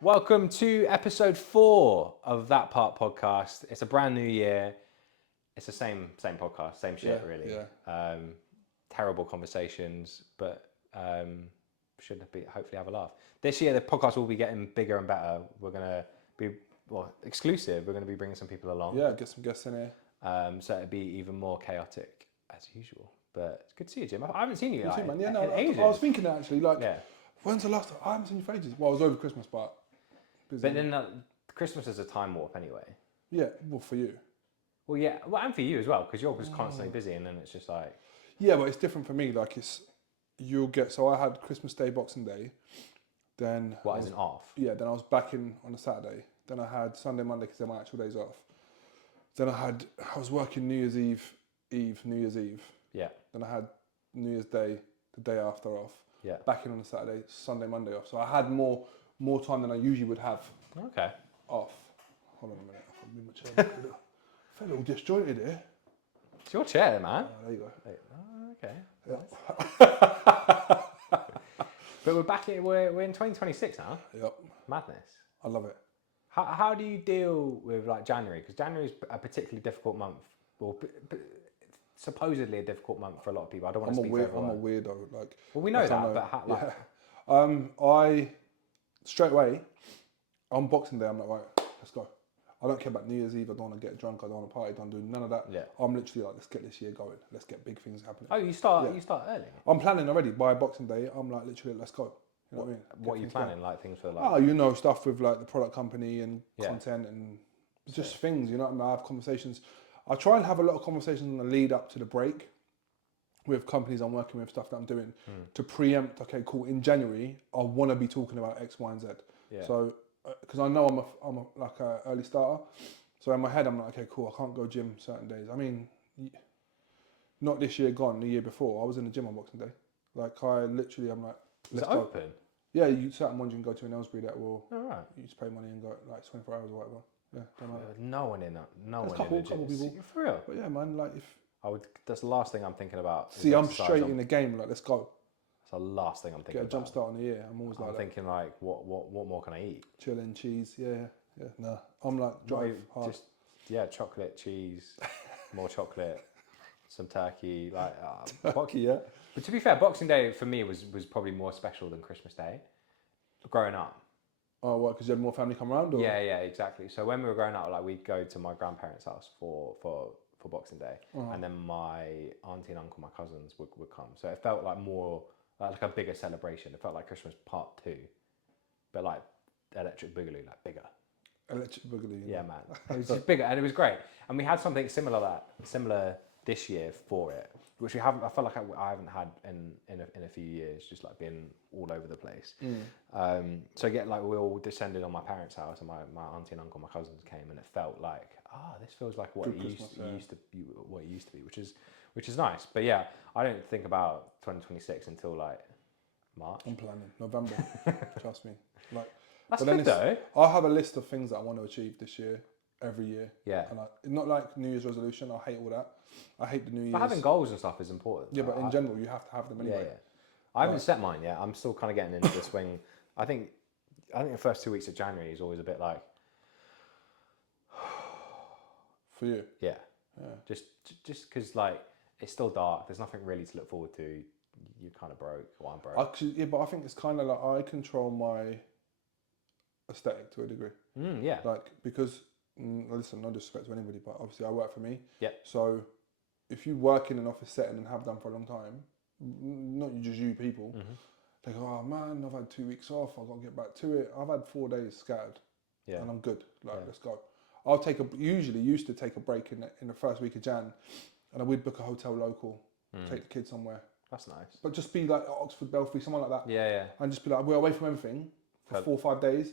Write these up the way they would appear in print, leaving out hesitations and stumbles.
Welcome to episode 4 of That Part podcast. It's a brand new year. It's the same podcast, same shit, really. Yeah. Terrible conversations, but should be hopefully have a laugh. This year, the podcast will be getting bigger and better. We're gonna be exclusive. We're gonna be bringing some people along. Yeah, get some guests in here. So it'd be even more chaotic as usual. But it's good to see you, Jim. I haven't seen you You too, man. Yeah, in no, ages. I was thinking that actually, like, Yeah. when's the last time? I haven't seen you for ages. Well, I was over Christmas, but busy. But then Christmas is a time warp anyway. Yeah, well, for you. Well, yeah, and for you as well, because you're just constantly busy, and then it's just like... Yeah, but it's different for me. Like, you'll get... So I had Christmas Day, Boxing Day, then... What, as an off? Yeah, then I was back in on a Saturday. Then I had Sunday, Monday, because they're my actual days off. Then I was working New Year's Eve, New Year's Eve. Yeah. Then I had New Year's Day, the day after off. Yeah. Back in on a Saturday, Sunday, Monday off. So I had more time than I usually would have. Okay. Off. Hold on a minute. I've been my chair. I feel a little disjointed here. It's your chair, man. There you go. Okay. Yeah. Nice. But we're back here. We're in 2026 now. Yep. Madness. I love it. How do you deal with like January? Because January is a particularly difficult month. Well, supposedly a difficult month for a lot of people. I don't want to speak for everyone. I'm a weirdo. Like. Well, we know that, but how, like... Yeah. I straight away on Boxing Day. I'm like, right, let's go. I don't care about New Year's Eve. I don't want to get drunk. I don't want to party. I don't do none of that. Yeah. I'm literally like, let's get this year going. Let's get big things happening. Oh, you start early. I'm planning already. By Boxing Day, I'm like, literally, let's go. You know what I mean? What are you planning? Like things for like... Oh, you know, stuff with like the product company and content and just things, you know what I mean? I have conversations. I try and have a lot of conversations in the lead up to the break with companies I'm working with, stuff that I'm doing to preempt, okay, cool, in January, I want to be talking about X, Y, and Z. Yeah. So, because I know I'm like a early starter. So in my head, I'm like, okay, cool, I can't go gym certain days. I mean, not this year gone, the year before, I was in the gym on Boxing Day. Like I'm like, Is let's it go. open? Yeah, certain ones you can go to in Aylesbury that will you just pay money and go like 24 hours or whatever. Yeah, don't know. No one in that. No There's one in the couple gym. people. For real? But yeah, man, like if That's the last thing I'm thinking about. see, I'm straight in the game. Like, let's go. That's the last thing I'm thinking Get a about. jump start on the year. I'm always like thinking like, what more can I eat? chilling, cheese. Yeah. Nah, I'm like drive hard. Just chocolate, cheese, more chocolate, some turkey. Like Turkey, yeah. But to be fair, Boxing Day for me was probably more special than Christmas Day. Growing up. Oh, what? Because you had more family come around? Or? Yeah, exactly. So when we were growing up, like we'd go to my grandparents' house for Boxing Day, and then my auntie and uncle, my cousins would come. So it felt like more like a bigger celebration. It felt like Christmas Part 2, but like Electric Boogaloo, like bigger. Electric Boogaloo. Yeah, man. It was just bigger, and it was great. And we had something similar this year for it, which I felt like I haven't had in a few years, just like being all over the place. So we all descended on my parents' house, and my auntie and uncle, my cousins came, and it felt like, this feels like what it used to be, which is nice. But yeah, I don't think about 2026 until like March. I'm planning November. Trust me. Like that's good though. I have a list of things that I want to achieve this year. Every year, yeah, and not like New Year's resolution. I hate all that. I hate the New Year's. But having goals and stuff is important. Yeah, but in general, you have to have them anyway. Yeah. I haven't set mine yet. I'm still kind of getting into the swing. I think the first 2 weeks of January is always a bit like for you. Yeah. Just because like it's still dark. There's nothing really to look forward to. You're kind of broke. Well, I'm broke. Yeah, but I think it's kind of like I control my aesthetic to a degree. Yeah. Like because. Listen, no disrespect to anybody, but obviously I work for me. Yeah. So if you work in an office setting and have done for a long time, not just you people, they go, oh man, I've had 2 weeks off, I've got to get back to it. I've had 4 days scattered and I'm good. Like, let's go. Usually used to take a break in the first week of Jan and I would book a hotel local, take the kids somewhere. That's nice. But just be like Oxford, Belfry, somewhere like that. Yeah. And just be like, we're away from everything for 4 or 5 days.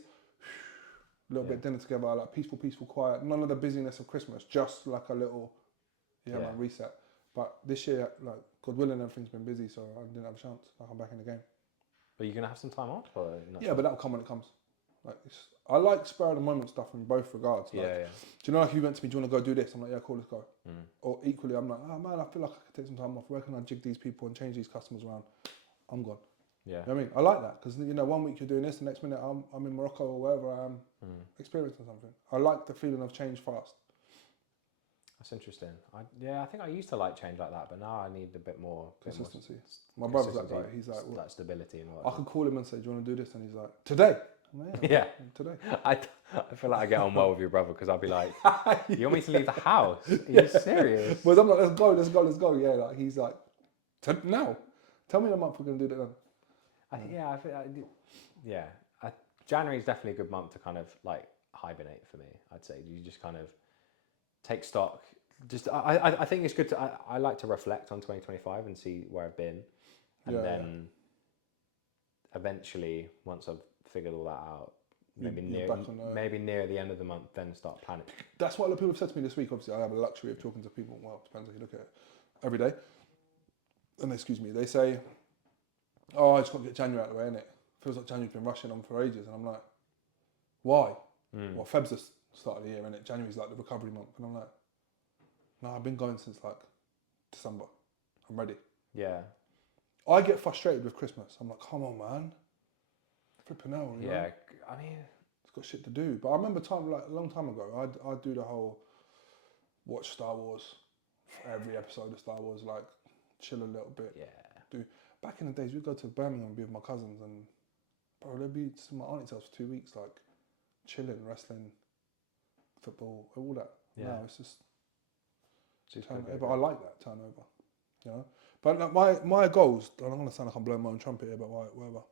A little bit of dinner together, like peaceful, quiet. None of the busyness of Christmas, just like a little, man, reset. But this year, like God willing, everything's been busy, so I didn't have a chance. Like, I'm back in the game. But you're gonna have some time off, or not? Yeah, but that'll come when it comes. Like, I like spur of the moment stuff in both regards. Like, Yeah. do you know, like, if you went to me, do you want to go do this? I'm like, yeah, cool, let's go. Or equally, I'm like, oh man, I feel like I could take some time off. Where can I jig these people and change these customers around? I'm gone. Yeah. You know what I mean? I like that because, you know, 1 week you're doing this, the next minute I'm in Morocco or wherever I am experiencing something. I like the feeling of change fast. That's interesting. I think I used to like change like that, but now I need a bit more Consistency. My brother's that guy. He's like, that stability and I could call him and say, do you want to do this? And he's like, today. Like, yeah, today. I feel like I get on well with your brother because I'll be like, you want me to leave the house? Are you serious? But I'm like, let's go. Yeah, like he's like, now. Tell me the month we're going to do that then. January is definitely a good month to kind of like hibernate for me. I'd say you just kind of take stock. Just I think it's good to I like to reflect on 2025 and see where I've been, and then eventually once I've figured all that out, maybe near the end of the month, then start planning. That's what a lot of people have said to me this week. Obviously, I have a luxury of talking to people. Well, depends how you look at it. Every day, and they say, "Oh, I just got to get January out of the way, innit? Feels like January's been rushing on for ages," and I'm like, "Why?" Well, Feb's the start of the year, innit? January's like the recovery month, and I'm like, "No, I've been going since like December. I'm ready." Yeah. I get frustrated with Christmas. I'm like, "Come on, man, flipping hell." You know? I mean, it's got shit to do. But I remember a long time ago, I'd do the whole watch Star Wars for every episode of Star Wars, like chill a little bit. Yeah. Back in the days, we'd go to Birmingham and be with my cousins, and bro, they'd be to my auntie's house for 2 weeks, like chilling, wrestling, football, all that. Yeah. No, it's just turnover. But I like that turnover, you know. But like my goals, I'm not gonna sound like I'm blowing my own trumpet here, but whatever.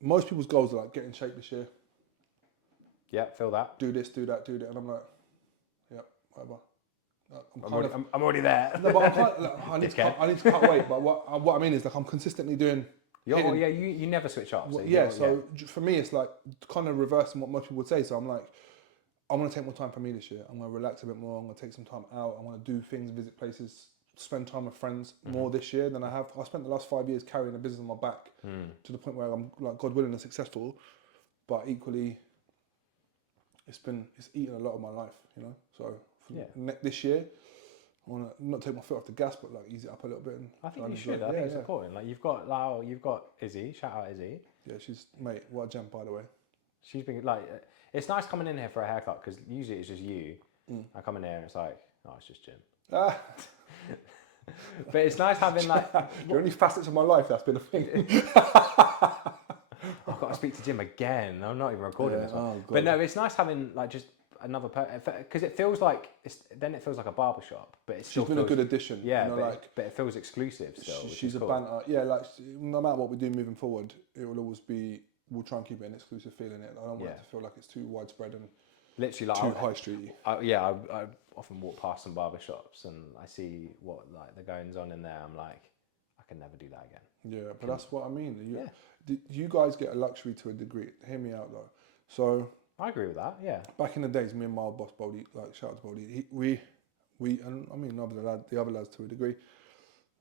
Most people's goals are like get in shape this year. Yeah, feel that. Do this, do that, and I'm like, yeah, whatever. I'm already there. No, but I need to cut weight. But what I mean is like I'm consistently doing. You never switch up. So for me, it's like kind of reversing what most people would say. So I'm like, I want to take more time for me this year. I'm going to relax a bit more. I'm going to take some time out. I want to do things, visit places, spend time with friends more this year than I have. I spent the last 5 years carrying a business on my back to the point where I'm like, God willing, and successful. But equally, it's eaten a lot of my life, you know. So this year, I want to not take my foot off the gas, but like ease it up a little bit. And I think you should. I think it's important. Like you've got Izzy. Shout out Izzy. Yeah, she's mate. What a gem, by the way. She's been like, it's nice coming in here for a haircut because usually it's just you. I come in here and it's like, oh, it's just Jim. But it's nice having like the only facets of my life that's been a thing. I've got to speak to Jim again. I'm not even recording this one. But no, it's nice having like just another because it feels like it feels like a barbershop, but it's she's been a good addition. Yeah, you know, but it feels exclusive still. She's a banter. Yeah, like no matter what we do moving forward, it will always be. We'll try and keep it an exclusive feel in it. I don't want it to feel like it's too widespread and literally like too high streety. I often walk past some barbershops and I see what like the goings on in there. I'm like, I can never do that again. Yeah, but that's what I mean. You guys get a luxury to a degree. Hear me out though. So I agree with that. Yeah. Back in the days, me and my boss Bodie, like shout out to Bodie, we and I mean the other lads to a degree.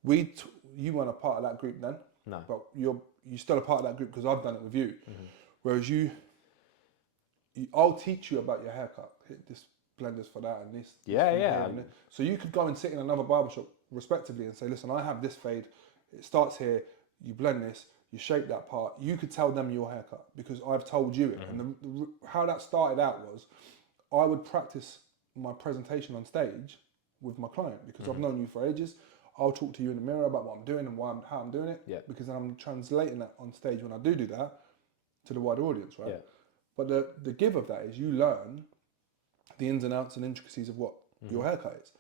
You weren't a part of that group then. No. But you're still a part of that group because I've done it with you. Whereas I'll teach you about your haircut. Hit this blenders for that and this. Yeah. So you could go and sit in another barbershop respectively and say, listen, I have this fade. It starts here. You blend this. You shape that part. You could tell them your haircut because I've told you it. And how that started out was I would practice my presentation on stage with my client because I've known you for ages. I'll talk to you in the mirror about what I'm doing and how I'm doing it. Yeah. Because then I'm translating that on stage when I do that to the wider audience, right? Yeah. But the give of that is you learn the ins and outs and intricacies of what your haircut is.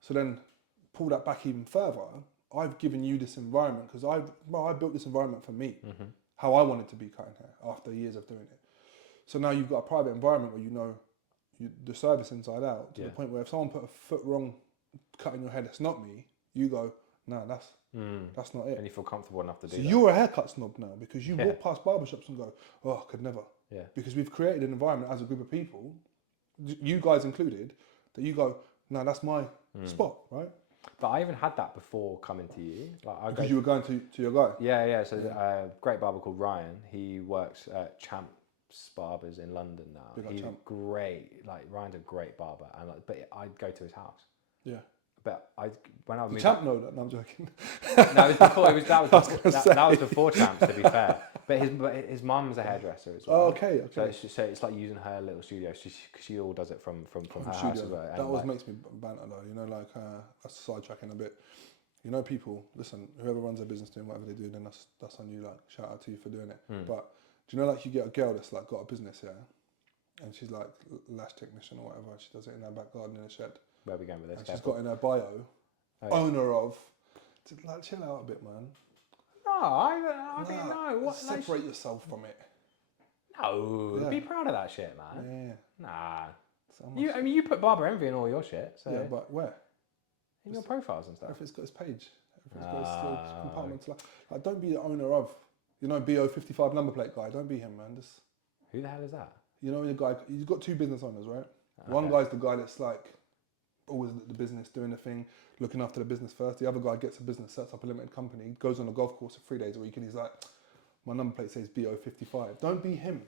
So then pull that back even further. I've given you this environment because I built this environment for me, how I wanted to be cutting hair after years of doing it. So now you've got a private environment where you know the service inside out to the point where if someone put a foot wrong cutting your hair that's not me, you go, nah, that's not it. And you feel comfortable enough to do that. So you're a haircut snob now because you walk past barbershops and go, oh, I could never. Yeah. Because we've created an environment as a group of people, you guys included, that you go, nah, that's my spot, right? But I even had that before coming to you. Like I Because you were going to your guy. yeah. So great barber called Ryan. He works at Champs Barbers in London now. Big up He's Champ. great. Like Ryan's a great barber, and but I'd go to his house. Yeah. But when I Did moved, Champ know that? No, I'm joking. no, it was before. That was before Champs. To be fair, but his mum's a hairdresser as well. Oh, okay. So it's like using her little studio. She all does it from her house as well. That always makes me banter though. You know, like that's sidetracking a bit. You know, people listen. Whoever runs their business doing whatever they do, then that's on you. Like, shout out to you for doing it. But do you know, like, you get a girl that's like got a business here, and she's like lash technician or whatever. She does it in her back garden in a shed. Where are we going with this? And she's got in her bio, owner of. Like, chill out a bit, man. No, I didn't know. What? Separate yourself from it. No, be proud of that shit, man. Yeah. Nah. I mean, you put Barber Envy in all your shit. So yeah, but where? In your profiles and stuff. Everything's got his page. Everything's got his little compartments. Like, don't be the owner of, you know, BO55 number plate guy. Don't be him, man. Just, who the hell is that? you know, your guy. You've got two business owners, right? Okay. One guy's the guy that's like always at the business, doing the thing, looking after the business first. The other guy gets a business, sets up a limited company, goes on a golf course for 3 days a week, and he's like, my number plate says BO55. Don't be him.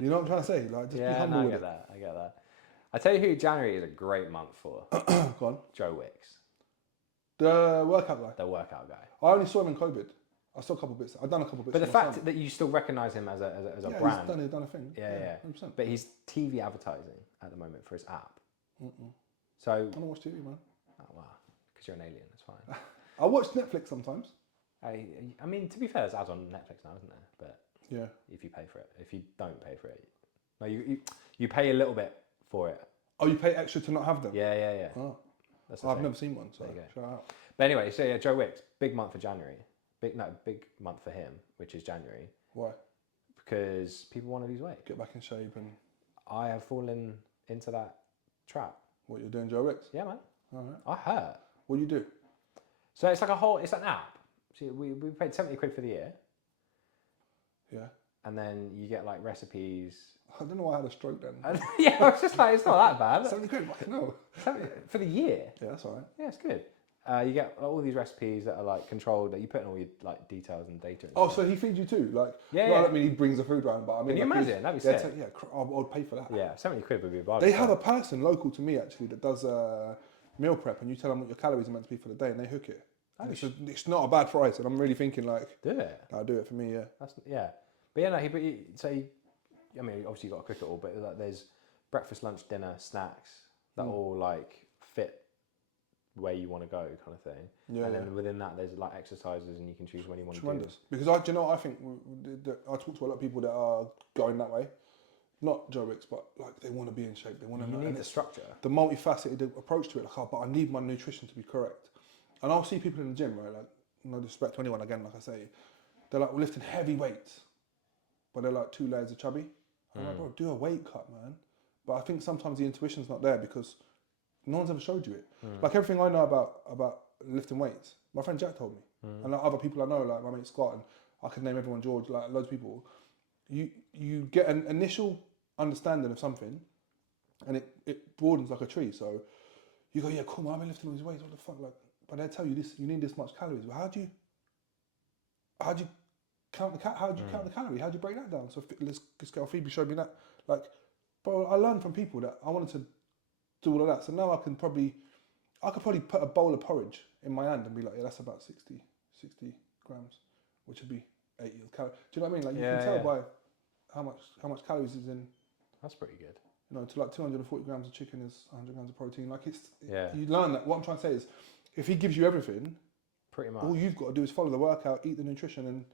You know what I'm trying to say? Like, just be humble with it. I get that. I tell you who January is a great month for. Go on. Joe Wicks. The workout guy. The workout guy. I only saw him in COVID. I saw a couple bits. I've done a couple bits. But the fact that you still recognise him as a brand. He's done a thing. Yeah. 100%. But he's TV advertising at the moment for his app. Mm-mm. So. I don't watch TV, man. Oh wow, because you're an alien. It's fine. I watch Netflix sometimes. I mean, to be fair, there's ads on Netflix now, isn't there? But yeah, if you pay for it, if you don't pay for it, no, you pay a little bit for it. Oh, you pay extra to not have them? Yeah. Oh, I've never seen one, so shout out. But anyway, so yeah, Joe Wicks, big month for January. Big month for him, which is January. Why? Because people want to lose weight. Get back in shape and... I have fallen into that trap. What, you're doing Joe Wicks? Yeah, man. All right. I hurt. What do you do? So it's like it's an app. So we paid 70 quid for the year. Yeah. And then you get like recipes. I don't know why I had a stroke then. Yeah, I was just like, it's not that bad. 70 quid? No. 70 for the year? Yeah, that's all right. Yeah, it's good. You get all these recipes that are like controlled, that you put in all your like details and data. And stuff. So he feeds you too? Like, yeah, I don't mean he brings the food around, but I mean... Can you imagine? That'd be sick. I'll pay for that. Yeah, 70 quid would be a bargain. They have a person local to me actually that does meal prep, and you tell them what your calories are meant to be for the day, and they hook it. It's not a bad price, and I'm really thinking like... Do it? I'll do it for me, yeah. Yeah. But yeah, no, I mean, obviously you've got to cook it all, but like, there's breakfast, lunch, dinner, snacks that all like fit where you want to go, kind of thing. Yeah, and then within that, there's like exercises, and you can choose when you want to do it. Because do you know what I think? I talk to a lot of people that are going that way. Not Joe Wicks, but like they want to be in shape. They want to. You need the structure. The multifaceted approach to it. Like, but I need my nutrition to be correct. And I'll see people in the gym, right? Like, no disrespect to anyone, again, like I say, they're like lifting heavy weights, but they're like 2 layers of chubby. I'm like, bro, do a weight cut, man. But I think sometimes the intuition's not there because no one's ever showed you it. Like everything I know about lifting weights, my friend Jack told me, and like other people I know, like my mate Scott, and I could name everyone, George, like loads of people. You get an initial understanding of something, and it broadens like a tree. So you go, yeah, cool, man, I've been lifting all these weights. What the fuck, like? But they tell you this, you need this much calories. Well, how do you count the count the calorie? How do you break that down? So let's get Phoebe showed me that. Like, bro, I learned from people that I wanted to do all of that. So now I could probably put a bowl of porridge in my hand and be like, yeah, that's about 60 grams, which would be 80 calories. Do you know what I mean? Like you can tell by how much calories is in. That's pretty good. You know, to like 240 grams of chicken is 100 grams of protein. Like you learn that. What I'm trying to say is, if he gives you everything, pretty much, all you've got to do is follow the workout, eat the nutrition, and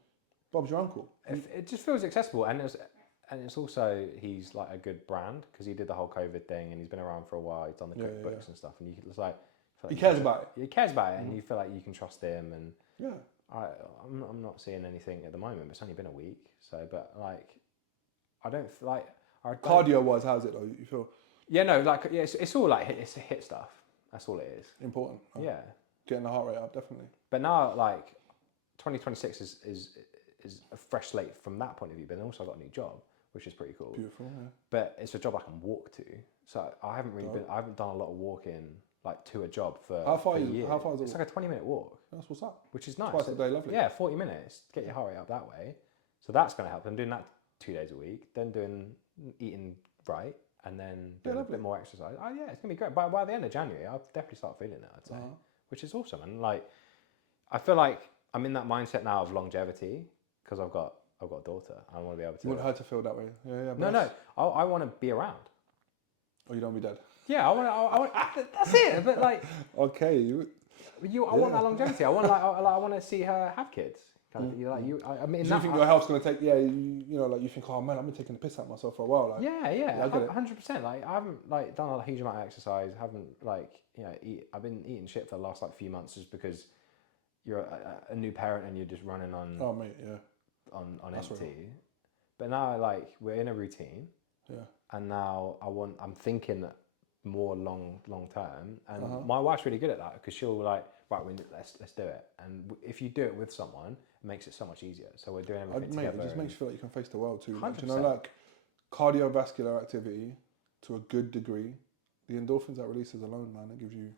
Bob's your uncle. It just feels accessible, and it's also, he's like a good brand because he did the whole COVID thing, and he's been around for a while. He's done the cookbooks and stuff, and it's like he cares about it. He cares about it, and you feel like you can trust him. And yeah, I'm not seeing anything at the moment. But it's only been a week, so but like I don't feel like cardio wise. How's it though? You feel? Yeah, no, like it's all like it's hit stuff. That's all it is. Important. Yeah, getting the heart rate up, definitely. But now, like 2026 is a fresh slate from that point of view. But then also I got a new job, which is pretty cool. Beautiful. Yeah. But it's a job I can walk to, so I haven't done a lot of walking like to a job for How far for is it? years. How far is it? It's like a 20-minute walk, That's what's up. which is nice. Twice a day, lovely. Yeah, 40 minutes. Get your heart rate up that way. So that's going to help. I'm doing that 2 days a week, then eating right, and then doing a bit more exercise. Oh yeah, it's going to be great. By the end of January, I'll definitely start feeling it, I'd say, which is awesome. And like, I feel like I'm in that mindset now of longevity because I've got a daughter. I want to be able to. You want her to feel that way? Yeah. No. I want to be around. Or you don't be dead. Yeah, I want. That's it. But like, okay, I want that longevity. I want to see her have kids. Kind of, I mean, do you think your health's going to take? Yeah, you know, like you think, oh man, I've been taking the piss out of myself for a while. Like, yeah, 100%. Like I haven't like done a huge amount of exercise. Haven't like I've been eating shit for the last like few months just because you're a new parent and you're just running on. Oh mate, yeah. On empty. Right. But now like we're in a routine. Yeah. And now I'm thinking more long term, and my wife's really good at that because she'll like, right, let's do it. And if you do it with someone, it makes it so much easier. So we're doing everything together. It just makes you feel like you can face the world too. Like, you know, like cardiovascular activity to a good degree, the endorphins that releases alone, man, it gives you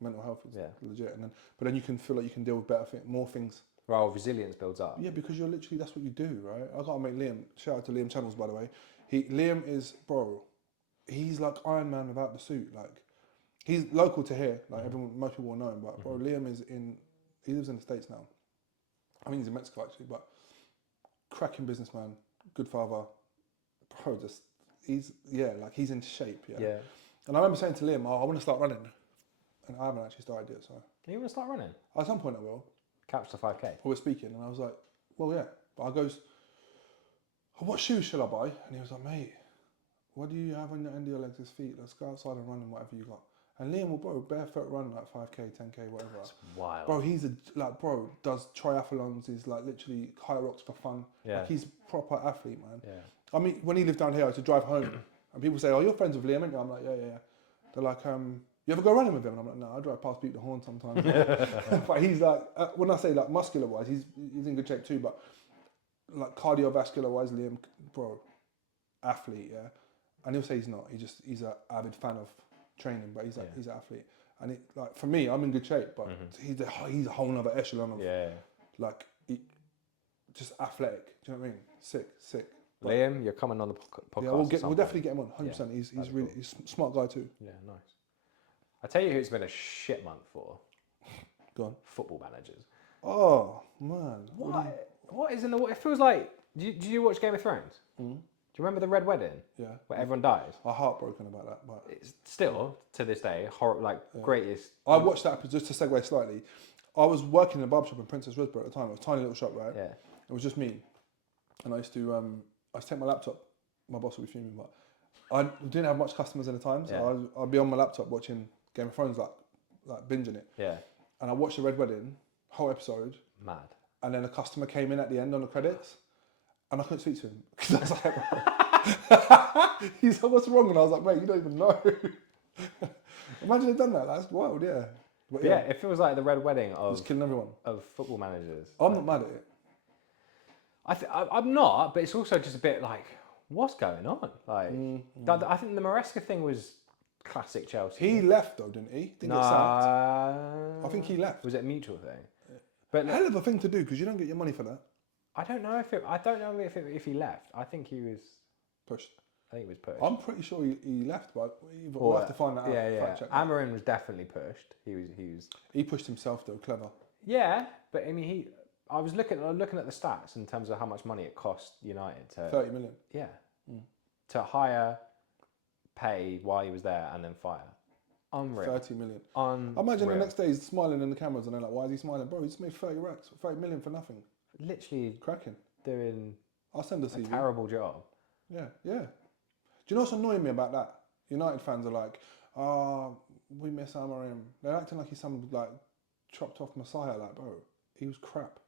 mental health. It's legit. But then you can feel like you can deal with more things. Well, resilience builds up. Yeah, because you're literally, that's what you do, right? I gotta make Liam, shout out to Liam Channels, by the way. Liam is, bro, he's like Iron Man without the suit. Like, he's local to here. Like, most people will know him. But, bro, Liam he lives in the States now. I mean, he's in Mexico, actually. But cracking businessman, good father. Bro, he's in shape, yeah. And I remember saying to Liam, I want to start running. And I haven't actually started yet, so. You want to start running? At some point I will. Catch the 5K. We were speaking, and I was like, well, yeah. But I goes, what shoes shall I buy? And he was like, mate, what do you have on the end of your legs, his feet? Let's go outside and run in whatever you got. And Liam will, bro, barefoot run like 5K, 10K, whatever. That's wild. Bro, does triathlons, he's like literally high rocks for fun. Yeah. Like, he's proper athlete, man. Yeah. I mean, when he lived down here, I used to drive home, and people say, oh, you're friends with Liam, aren't you? I'm like, yeah. They're like, you ever go running with him? And I'm like, no, I drive past Beat the Horn sometimes. But he's like, when I say like muscular wise, he's in good shape too. But like cardiovascular wise, Liam, bro, athlete, yeah. And he'll say he's not. He's an avid fan of training, but he's an athlete. And like for me, I'm in good shape, but he's a whole nother echelon of like just athletic. Do you know what I mean? Sick. But Liam, you're coming on the podcast. Yeah, we'll definitely get him on. 100%. He's really he's a smart guy too. Yeah, nice. I tell you who it's been a shit month for. Go on. Football managers. Oh man. What is in the? It feels like. Did you watch Game of Thrones? Mm. Do you remember the Red Wedding? Yeah. Where everyone dies. I'm heartbroken about that, but it's still to this day greatest. I watched that episode, just to segue slightly. I was working in a barbershop in Princess Risborough at the time. It was a tiny little shop, right? Yeah. It was just me, and I used to take my laptop. My boss would be fuming, but I didn't have much customers at the time, so I'd be on my laptop watching Game of Thrones, like binging it. Yeah. And I watched the Red Wedding, whole episode. Mad. And then a customer came in at the end on the credits, and I couldn't speak to him because I was like, he said, "What's wrong?" And I was like, "Mate, you don't even know." Imagine they'd done that. That's wild, yeah. But yeah, it feels like the Red Wedding of just killing everyone of football managers. I'm not mad at it. I'm not, but it's also just a bit like, what's going on? Like, I think the Maresca thing was classic Chelsea. He left though, didn't he? Didn't get sacked. I think he left. Was it a mutual thing? Yeah. But hell of a thing to do because you don't get your money for that. I don't know if he left. I think he was pushed. I think he was pushed. I'm pretty sure he left, but we'll have to find that out. Yeah. Amarin was definitely pushed. He pushed himself though, clever. Yeah, but I mean I was looking at the stats in terms of how much money it cost United to 30 million. Yeah. To hire, pay while he was there and then fire. Unreal. 30 million. Imagine the next day he's smiling in the cameras and they're like, why is he smiling? Bro, he just made 30 million for nothing. Literally cracking. Doing I'll send a CV. Terrible job. Yeah. Do you know what's annoying me about that? United fans are like, we miss Amarim. They're acting like he's some like chopped off messiah, like, bro, he was crap.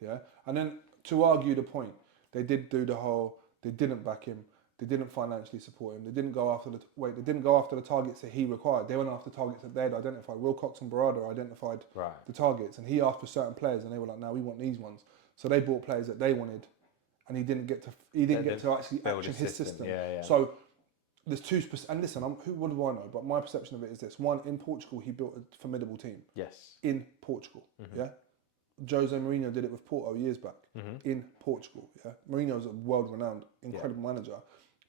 Yeah. And then to argue the point, they did do the whole, they didn't back him. They didn't financially support him. They didn't go after the targets that he required. They went after targets that they'd identified. Wilcox and Barada identified the targets, and he asked for certain players, and they were like, "No, we want these ones." So they bought players that they wanted, and he didn't get to actually action his system. Yeah. So there's two, and listen, what do I know? But my perception of it is this: one, in Portugal, he built a formidable team. Yes. In Portugal, yeah. Jose Mourinho did it with Porto years back in Portugal. Yeah, Mourinho's a world-renowned, incredible manager,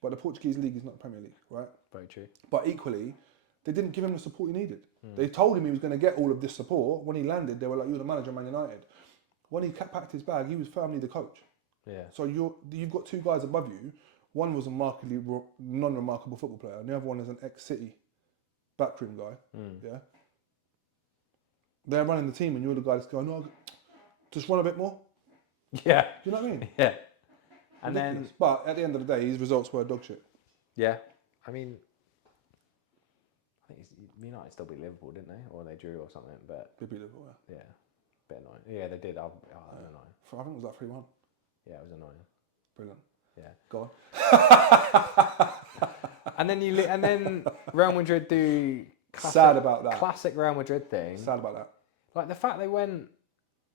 but the Portuguese league is not the Premier League, right? Very true. But equally, they didn't give him the support he needed. They told him he was going to get all of this support. When he landed, they were like, "You're the manager of Man United." When he packed his bag, he was firmly the coach. Yeah. So you've got two guys above you. One was a markedly non-remarkable football player, and the other one is an ex-City backroom guy. Yeah. They're running the team, and you're the guy that's going, "No, just run a bit more." Yeah. Do you know what I mean? Yeah. And Ridiculous. But at the end of the day, his results were dog shit. Yeah. I mean, I think United still beat Liverpool, didn't they? Or they drew or something. But They beat Liverpool, yeah, bit annoying. Yeah, they did. Annoying. I think it was like 3-1. Yeah, it was annoying. Brilliant. Yeah. Go on. and then Real Madrid do sad about that. Classic Real Madrid thing. Sad about that. Like the fact they went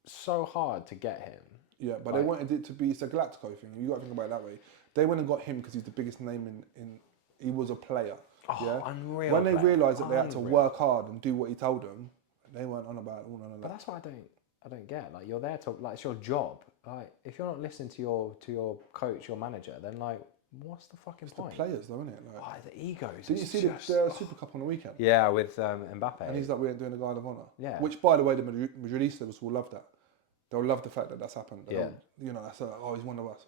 so hard to get him. Yeah, but they wanted it to be, it's a Galactico thing. You got to think about it that way. They went and got him because he's the biggest name in he was a player. Oh, yeah? unreal. When they realised that they had to work hard and do what he told them, they weren't on about it. But that's what I don't get. Like, you're there to, like, it's your job. Like, if you're not listening to your coach, your manager, then like, what's the fucking point? The players, though, isn't it? Like, the egos. Did you see the Super Cup on the weekend? Yeah, with Mbappe. And he's like, we ain't doing a guard of honour. Yeah. Which, by the way, the Madridistas will love that. They'll love the fact that that's happened. You know, that's he's one of us.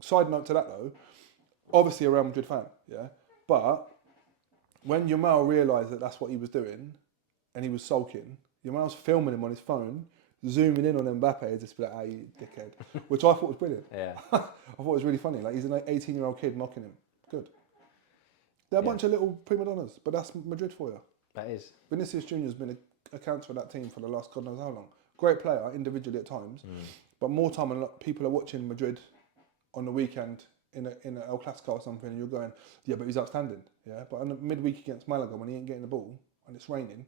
Side note to that though, obviously a Real Madrid fan, yeah. But when Yamal realised that that's what he was doing, and he was sulking, Yamal's filming him on his phone, zooming in on Mbappe, just be like, "Ah, you dickhead," which I thought was brilliant. Yeah. I thought it was really funny. Like, he's an 18-year-old kid mocking him. Good. They're a bunch of little prima donnas, but that's Madrid for you. That is. Vinicius Junior has been a cancer for that team for the last God knows how long. Great player individually at times, but more time and people are watching Madrid on the weekend in a El Clasico or something, and you're going, yeah, but he's outstanding, yeah. But on the midweek against Malaga, when he ain't getting the ball and it's raining,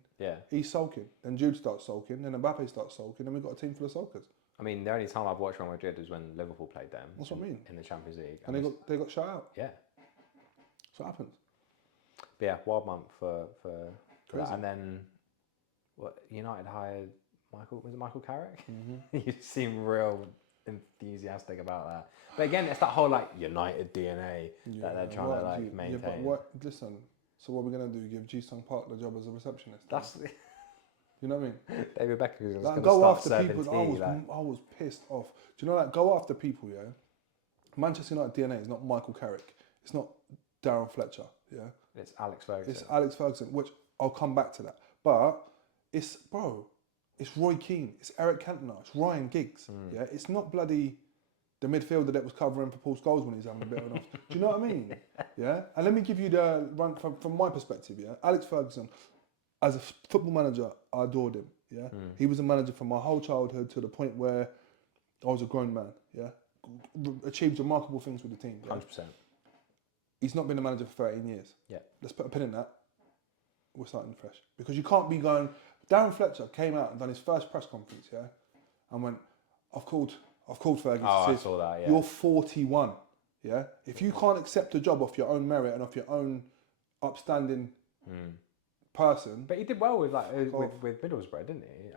he's sulking. Then Jude starts sulking, then Mbappe starts sulking, and we've got a team full of sulkers. I mean, the only time I've watched Real Madrid is when Liverpool played them. That's what I mean. In the Champions League, and they got shut out. Yeah. So it happens. But yeah, wild month for Crazy. that. And then what? United hired Michael Carrick? You seem real enthusiastic about that. But again, it's that whole like United DNA that they're trying to maintain. Yeah, but listen, so what we're going to do, give Ji-Sung Park the job as a receptionist? That's you know what I mean? David Beckham is like, going to start after serving people. tea. I was pissed off. Do you know, like, go after people, yeah? Manchester United DNA is not Michael Carrick. It's not Darren Fletcher, yeah? It's Alex Ferguson. It's Alex Ferguson, which I'll come back to that. But it's Roy Keane, it's Eric Cantona, it's Ryan Giggs, yeah? It's not bloody the midfielder that was covering for Paul Scholes when he's having a bit of an off. Do you know what I mean? Yeah? And let me give you the run from my perspective, yeah? Alex Ferguson, as a football manager, I adored him, yeah? He was a manager from my whole childhood to the point where I was a grown man, yeah? Achieved remarkable things with the team. Yeah? 100%. He's not been a manager for 13 years. Yeah. Let's put a pin in that. We're starting fresh. Because you can't be going... Darren Fletcher came out and done his first press conference, yeah? And went, I've called Fergie. Oh, I saw that, yeah. You're 41, yeah? If you can't accept a job off your own merit and off your own upstanding person... But he did well with Middlesbrough, didn't he?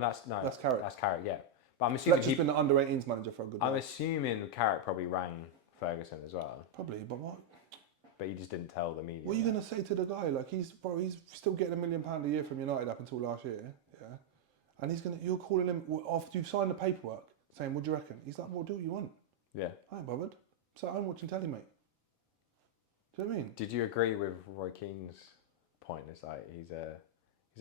That's Carrick. That's Carrick, yeah. But I'm assuming Fletcher's been the under-18s manager for a good while. I'm assuming Carrick probably rang Ferguson as well. Probably, but what? But he just didn't tell the media. What are you going to say to the guy? Like, he's still getting £1 million a year from United up until last year, yeah? And you're calling him, after you've signed the paperwork, saying, what do you reckon? He's like, well, do what you want. Yeah. I ain't bothered. So I'm watching telly, mate. Do you know what I mean? Did you agree with Roy Keane's point? It's like, he's a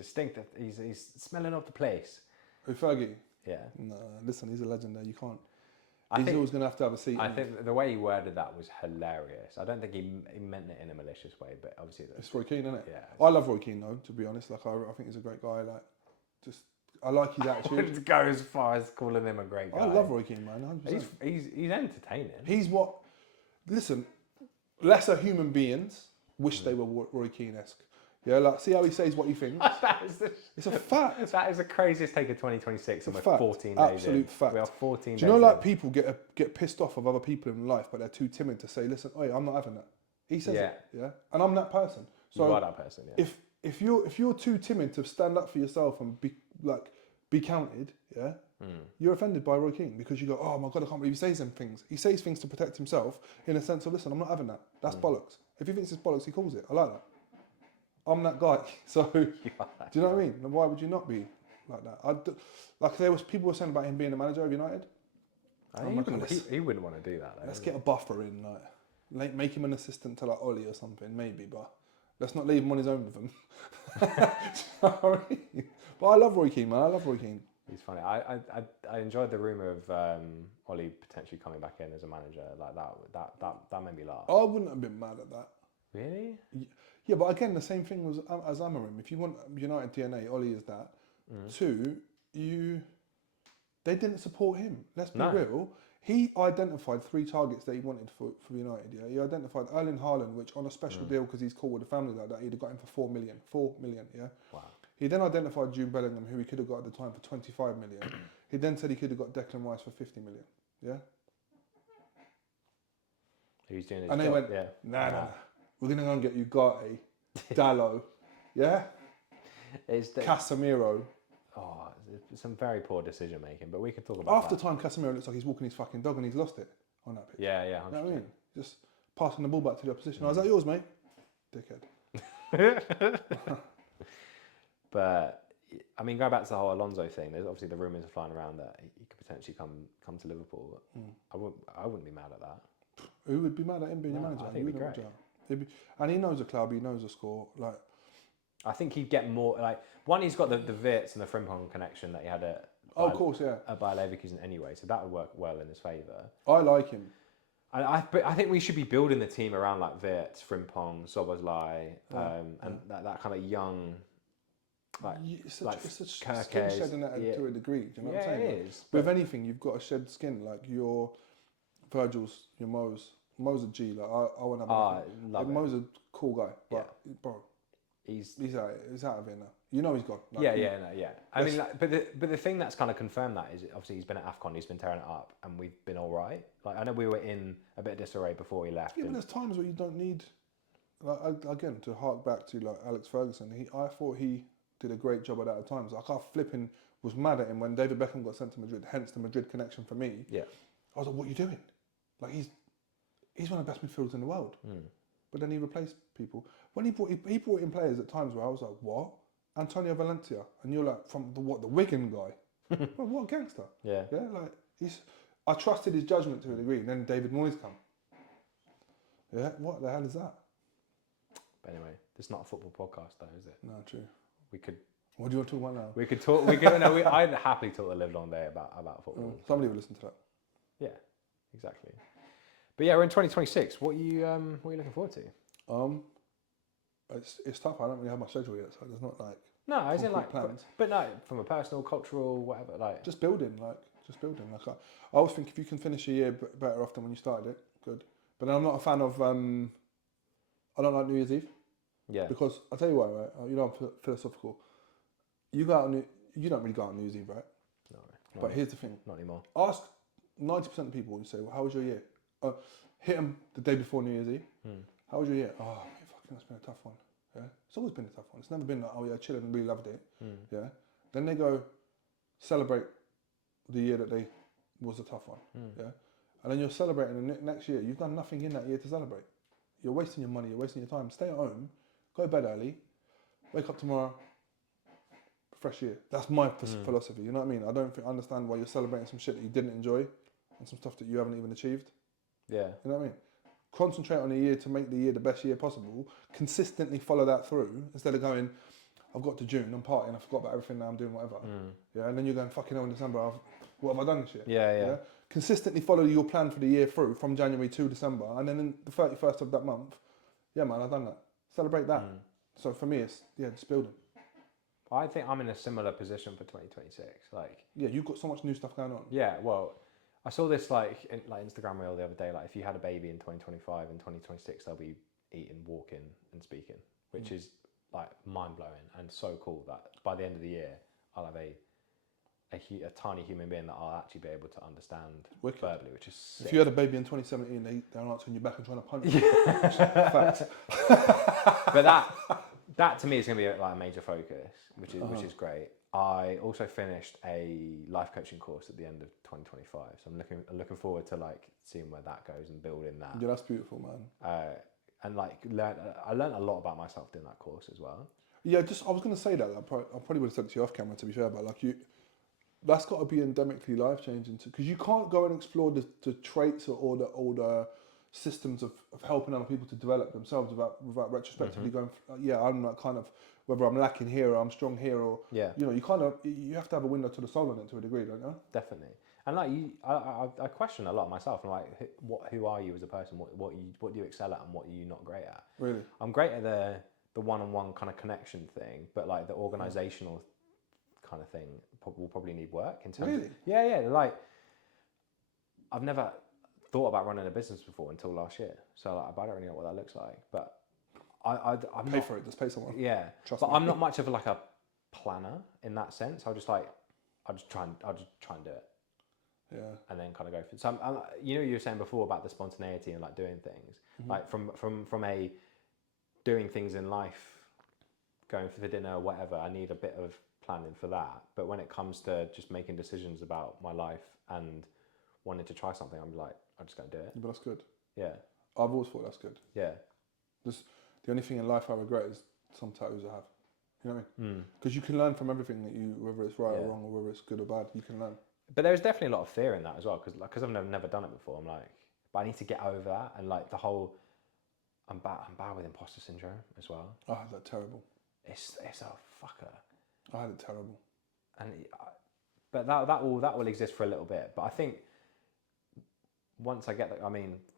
stink, he's smelling of the place. Who, Fergie? Yeah. No, listen, he's a legend there. You can't. He's always going to have a seat. I think the way he worded that was hilarious. I don't think he meant it in a malicious way, but obviously... It's Roy Keane, isn't it? Yeah. I love Roy Keane, though, to be honest. Like, I think he's a great guy. Like, I like his attitude. I wouldn't go as far as calling him a great guy. I love Roy Keane, man, 100%. He's entertaining. He's what... Listen, lesser human beings wish they were Roy Keane-esque. Yeah, like, see how he says what he thinks? It's a fact. That is the craziest take of 2026, and we're 14 days Absolute in. fact. We are 14 days in. Do you know, like, people get pissed off of other people in life, but they're too timid to say, listen, oi, I'm not having that. He says it, yeah, and I'm that person. So you are that person, yeah. if you're too timid to stand up for yourself and be counted, yeah, you're offended by Roy Keane because you go, oh my god, I can't believe he says them things. He says things to protect himself in a sense of, listen, I'm not having that. That's bollocks. If he thinks it's bollocks, he calls it. I like that. I'm that guy. So do you know what I mean? And why would you not be like that? Like there was people were saying about him being a manager of United. He wouldn't want to do that. Though, let's get a buffer in, like make him an assistant to like Ollie or something, maybe, but let's not leave him on his own with him. Sorry. But I love Roy Keane, man. I love Roy Keane. He's funny. I enjoyed the rumour of Ollie potentially coming back in as a manager. Like that made me laugh. I wouldn't have been mad at that. Really? Yeah, but again, the same thing was as Amorim. If you want United DNA, Ollie is that. Two, they didn't support him. Let's be real. He identified 3 targets that he wanted for United. Yeah, he identified Erling Haaland, which on a special deal because he's cool with a family like that, he'd have got him for 4 million. 4 million. Yeah. Wow. He then identified Jude Bellingham, who he could have got at the time for 25 million. He then said he could have got Declan Rice for 50 million. Yeah. Who's doing his and job? they went, yeah. Nah. We're gonna go and get Ugarte, Dallo, yeah. Casemiro. Oh, some very poor decision making, but we could talk about After time, Casemiro looks like he's walking his fucking dog and he's lost it on that pitch. Yeah. You know what I mean? Just passing the ball back to the opposition. I was like, yours, mate? Dickhead. But, I mean, going back to the whole Alonso thing, there's obviously the rumours are flying around that he could potentially come to Liverpool. I wouldn't be mad at that. Who would be mad at him being your manager? I think it'd be great. And he knows a club, he knows a score. Like, I think he'd get more, like, one, he's got the Wirtz and the Frimpong connection that he had at of course, yeah. At Bayer Leverkusen anyway, so that would work well in his favour. I like him. But I think we should be building the team around like Wirtz, Frimpong, Szoboszlai, and that kind of young, like, it's a skin shedding to a degree. Do you know what I'm saying? It is. With anything, you've got to shed skin. Like your Virgil's, your Mo's. Mo's a G. Like I want to have. Mo's a cool guy, but bro, he's out of here now. You know he's gone. Like, I mean, like, but the thing that's kind of confirmed that is obviously he's been at AFCON, he's been tearing it up, and we've been all right. Like I know we were in a bit of disarray before he left. Yeah, but there's times where you don't need. Like again, to hark back to like Alex Ferguson, I thought he did a great job at that at times. Like I flipping was mad at him when David Beckham got sent to Madrid. Hence the Madrid connection for me. Yeah, I was like, what are you doing? Like he's one of the best midfielders in the world. But then he replaced people. When he brought in players at times where I was like, what? Antonio Valencia, and you're like, from the Wigan guy? Well, what a gangster! Yeah, like I trusted his judgment to a degree. And then David Moyes come. Yeah, what the hell is that? But anyway, it's not a football podcast, though, is it? No, true. We could. What do you want to talk about now? We could talk. I'd happily talk the live long day about football. Somebody will listen to that. Yeah, exactly. But yeah, we're in 2026. What are you looking forward to? It's tough. I don't really have my schedule yet, so there's not like as in like plans. But no, from a personal, cultural, whatever. Like just building. Like I always think if you can finish a year better off than when you started it, good. But I'm not a fan of. I don't like New Year's Eve. Yeah. Because I'll tell you why, right? You know I'm philosophical. You don't really go out on New Year's Eve, right? No. But here's the thing. Not anymore. Ask 90% of people. You say, well, how was your year? Hit them the day before New Year's Eve. How was your year? Oh, mate, fucking, that's been a tough one. Yeah, it's always been a tough one. It's never been like, oh yeah, chilling and really loved it. Yeah. Then they go celebrate the year that they was a tough one. Yeah. And then you're celebrating the next year. You've done nothing in that year to celebrate. You're wasting your money. You're wasting your time. Stay at home. Go to bed early. Wake up tomorrow. Fresh year. That's my philosophy. You know what I mean? I don't understand why you're celebrating some shit that you didn't enjoy and some stuff that you haven't even achieved. Yeah. You know what I mean? Concentrate on a year to make the year the best year possible. Consistently follow that through instead of going, I've got to June, I'm partying, I forgot about everything, now I'm doing whatever. Yeah, and then you're going, fucking hell, in December, what have I done this year? Yeah. Consistently follow your plan for the year through from January to December, and then in the 31st of that month, yeah, man, I've done that. Celebrate that. So for me, it's just building. I think I'm in a similar position for 2026. Like, yeah, you've got so much new stuff going on. Yeah, well, I saw this like Instagram reel the other day. Like, if you had a baby in 2025, in 2026, they'll be eating, walking, and speaking, which is like mind blowing and so cool. That by the end of the year, I'll have a a tiny human being that I'll actually be able to understand Wicked. verbally, which is sick. If you had a baby in 2017, they're not turning you back and trying to punch you. Fact. But that to me is going to be like a major focus, which is great. I also finished a life coaching course at the end of 2025, so I'm looking forward to like seeing where that goes and building that. Yeah, that's beautiful, man. And like I learned a lot about myself doing that course as well. Yeah, I was going to say that. I probably would have said it to you off camera, to be fair, but like that's got to be endemically life changing because you can't go and explore the traits or the systems of helping other people to develop themselves without retrospectively going. I'm not kind of whether I'm lacking here or I'm strong here or you have to have a window to the soul on it to a degree, don't you? Definitely. And like I question a lot myself. And like, who are you as a person? What do you excel at, and what are you not great at? Really, I'm great at the one-on-one kind of connection thing, but like the organizational kind of thing will probably need work in terms. Really? Of, like I've never thought about running a business before until last year, so like, I don't really know what that looks like. But I'm pay for it. Just pay someone. Yeah, Trust but me. I'm not much of like a planner in that sense. I'll just try and do it. Yeah. And then kind of go for it. So you were saying before about the spontaneity and like doing things, like from a doing things in life, going for the dinner or whatever. I need a bit of planning for that. But when it comes to just making decisions about my life and wanting to try something, I'm like, I'm just going to do it. But that's good. Yeah. I've always thought that's good. Yeah. The only thing in life I regret is some tattoos I have. You know what I mean? Because you can learn from everything that whether it's right or wrong or whether it's good or bad, you can learn. But there's definitely a lot of fear in that as well, because I've never done it before. I'm like, but I need to get over that, and like the whole, I'm bad with imposter syndrome as well. I had that terrible. It's a fucker. I had it terrible. And but that will exist for a little bit. But I think once I get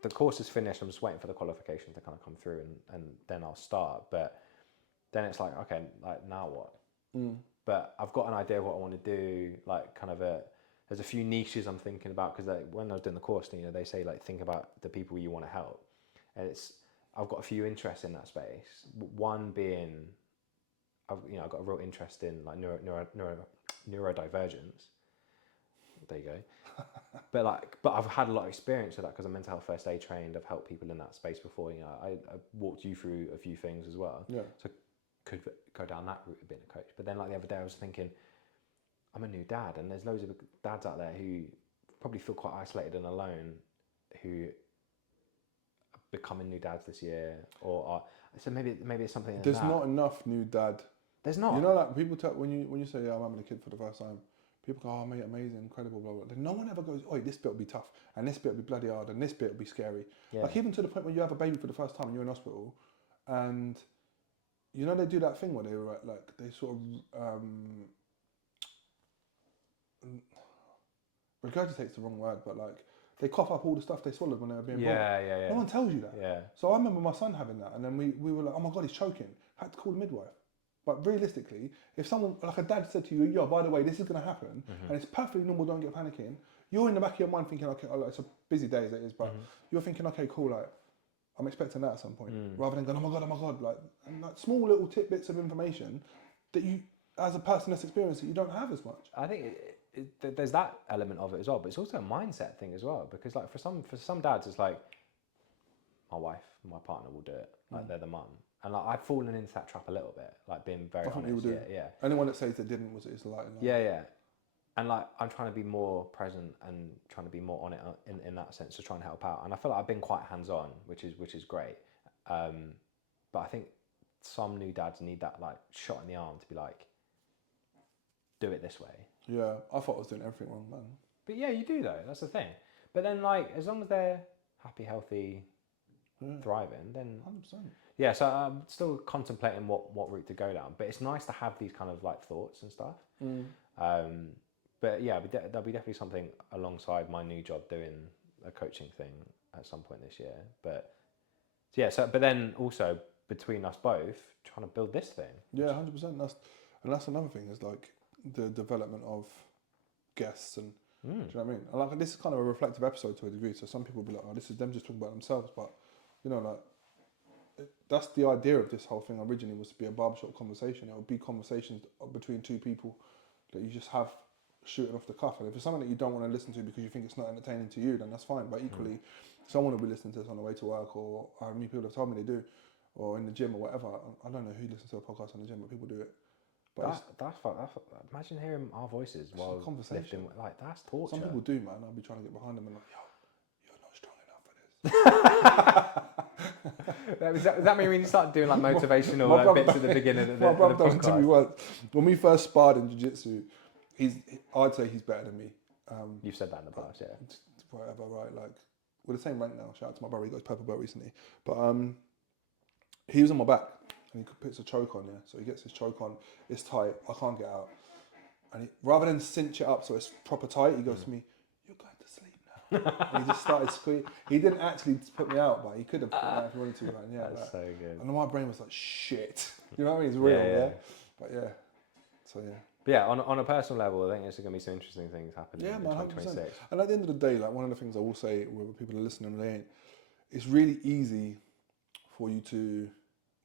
the course is finished. I'm just waiting for the qualification to kind of come through, and then I'll start. But then it's like, okay, like now what? But I've got an idea of what I want to do. Like kind of there's a few niches I'm thinking about, because when I was doing the course, they say like think about the people you want to help, and I've got a few interests in that space. One being, I've got a real interest in like neurodivergence. There you go. but I've had a lot of experience with that because I'm mental health first aid trained. I've helped people in that space before. I walked you through a few things as well. Yeah. So could go down that route of being a coach. But then like the other day I was thinking, I'm a new dad, and there's loads of dads out there who probably feel quite isolated and alone, who are becoming new dads this year, so maybe it's something. There's not enough new dad. There's not. Like people tell when you say, yeah, I'm having a kid for the first time, people go, oh mate, amazing, incredible, blah blah. Then no one ever goes, oh, this bit will be tough, and this bit will be bloody hard, and this bit will be scary. Yeah. Like even to the point where you have a baby for the first time and you're in hospital, and they do that thing where they were like they sort of regurgitate's the wrong word, but like they cough up all the stuff they swallowed when they were being born. Yeah. No one tells you that. Yeah. So I remember my son having that, and then we were like, oh my god, he's choking. Had to call the midwife. But realistically, if someone like a dad said to you, yo, by the way, this is going to happen, and it's perfectly normal, don't get panicking. You're in the back of your mind thinking, okay, it's a busy day as it is, but you're thinking, okay, cool, like I'm expecting that at some point, rather than going, oh my god, like small little tidbits of information that you, as a person that's experienced it, you don't have as much. I think there's that element of it as well, but it's also a mindset thing as well, because like for some dads, it's like my wife, my partner will do it, like they're the mum, and like I've fallen into that trap a little bit, like being very honest. Yeah. Anyone that says they didn't is like yeah. And like I'm trying to be more present and trying to be more on it in that sense to try and help out. And I feel like I've been quite hands-on, which is great. But I think some new dads need that like shot in the arm to be like, do it this way. Yeah, I thought I was doing everything wrong, man. But yeah, you do though. That's the thing. But then like as long as they're happy, healthy, thriving, then 100%. Yeah. So I'm still contemplating what route to go down. But it's nice to have these kind of like thoughts and stuff. But yeah, there'll be definitely something alongside my new job doing a coaching thing at some point this year. But yeah, but then also between us both trying to build this thing. Yeah, 100%. That's another thing is like the development of guests and do you know what I mean? And like this is kind of a reflective episode to a degree. So some people will be like, oh, this is them just talking about themselves, but that's the idea of this whole thing originally, was to be a barbershop conversation. It would be conversations between two people that you just have shooting off the cuff. And if it's something that you don't want to listen to because you think it's not entertaining to you, then that's fine. But equally, someone will be listening to this on the way to work, or I mean, people have told me they do, or in the gym or whatever. I don't know who listens to a podcast in the gym, but people do it. But that's imagine hearing our voices while lifting. Like, that's torture. Some people do, man. I'll be trying to get behind them and like, yo, you're not strong enough for this. Does that mean when you start doing like motivational bits at the beginning of the My brother podcast? done it to me once. When we first sparred in jiu-jitsu, I'd say he's better than me. You've said that in the past, yeah. Whatever, right? Like, we're the same rank now. Shout out to my brother, he got his purple belt recently. But he was on my back and he puts a choke on, yeah. So he gets his choke on, it's tight, I can't get out. And rather than cinch it up so it's proper tight, he goes to me, "You're going to sleep now." And he just started squealing. He didn't actually put me out, but he could have put me out if he wanted to. And yeah, that's so good. And my brain was like, shit. You know what I mean? It's real, yeah. But yeah, so yeah. But yeah, on a personal level, I think there's going to be some interesting things happening in 2026. 100%. And at the end of the day, like one of the things I will say with people are listening, they ain't, it's really easy for you to